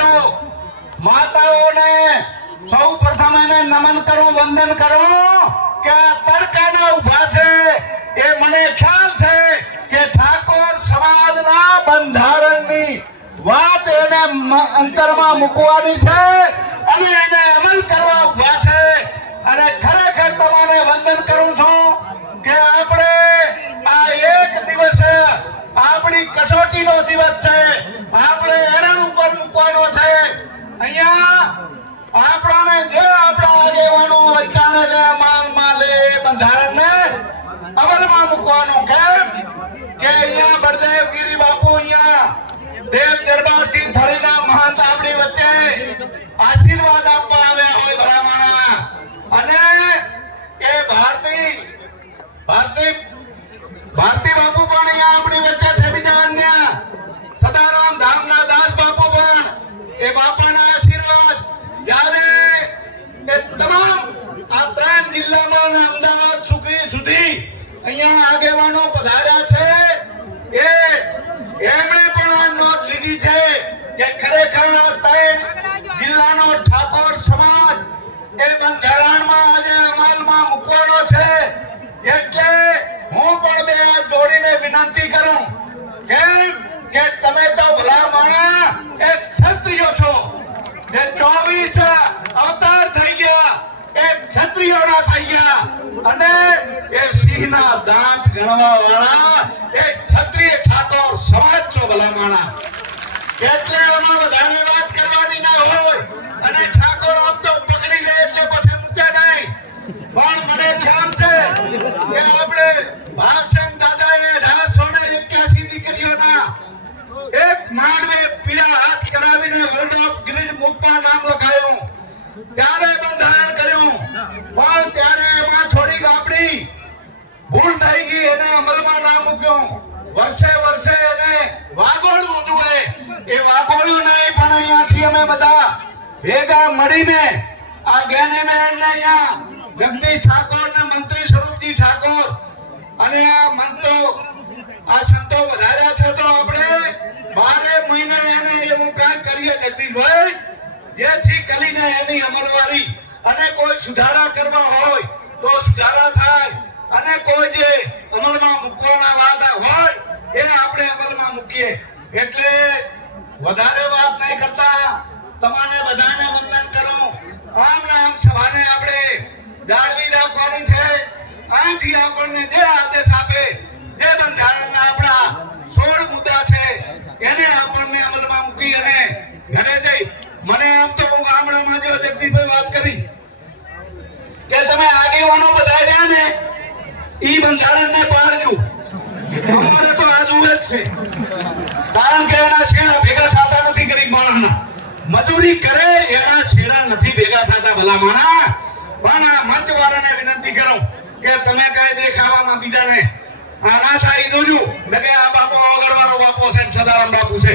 કરું માતાઓને સૌ પ્રથમ એને નમન કરું, વંદન કરું કે આ તડકાના ઊભા છે. એ મને ખ્યાલ છે કે ઠાકોર સમાજના બંધારણની વાત એને અંતરમાં મૂકવાની છે અને એને અમલ કરવા ઊભા છે. અને ખરેખર તમારે વંદન કરું છું કે આપણે આ એક દિવસ આપણી કસોટીનો દિવસ છે. them એ બંધારણમાં આજે અમલમાં મૂકવાનો છે. એટલે હું પણ બે જોડીને વિનંતી કરું, કેમ કે તમે તો ભલા માણા એ ક્ષત્રિયો છો. જે ચોવીસ અવતાર થઈ ગયા એ ક્ષત્રિયોના થઈ ગયા. અને એ સિંહના દાંત ગણવા વાળા એ ક્ષત્રિય ઠાકોર સમાજ છો ભલા માણા એટલે એમાં વધારે વાત કરવાની ના હોય, અને એક માનવે પીડા હાથ કરાવીને વર્લ્ડ ઓફ ગ્રીડ બુકમાં કર્યું. ત્યારે એમાં થોડીક આપણી ભૂલ થઈ ગઈ, એને અમલમાં ના મૂક્યું. વર્ષે વર્ષે એને વાગોળવું ઊંધું એ વાગોળ્યું નહીં, પણ અહીંયાથી બધા ભેગા મળીને આ જ્ઞાનીબેન ને અહીંયા જગદીશ ઠાકોર ને મંત્રી સ્વરૂપજી ઠાકોર. અને આ મંતો આ સંતો વધાર્યા છે તો આપણે બારે મહિને એને એવું કાંઈક કરીએ જગદીશભાઈ જેથી કરીને એની અમલવારી અને કોઈ સુધારા કરવા હોય તો સુધારા થાય. અને કોઈ જે અમલમાં મૂકવાના વાદા હોય, એ આપણે અમલમાં મૂકીએ. એટલે વધારે વાત નહીં કરતા. તમારે બધાને વંદન કરું. આમ ને આમ સભાને જાળવી રાખવાની છે. આથી આપણને જે આદેશ આપે, જે બંધારણના આપણા સોળ મુદ્દા છે, એને આપણને અમલમાં મૂકી અને ઘરે જઈ, મને આમ તો હું ગામડામાં ગયો જગદીશભાઈ વાત કરી, કે તમે આગેવાનો બધા રહ્યા ને, ઈ બંધારણને પાડજો. અમારે તો આ જુએ છે. કારણ કે એના છેડા ભેગા થતા નથી ગરીબ માણસના. મજૂરી કરે, એના છેડા નથી ભેગા થતા ભલા માણા પણ આ મંચવાળાને વિનંતી કરું કે તમે કઈ દેખાવામાં બીજાને આ ના થાય જોજો મેં કે આ બાપો ઓગળવાળો બાપો છે સદારામ બાપુ છે.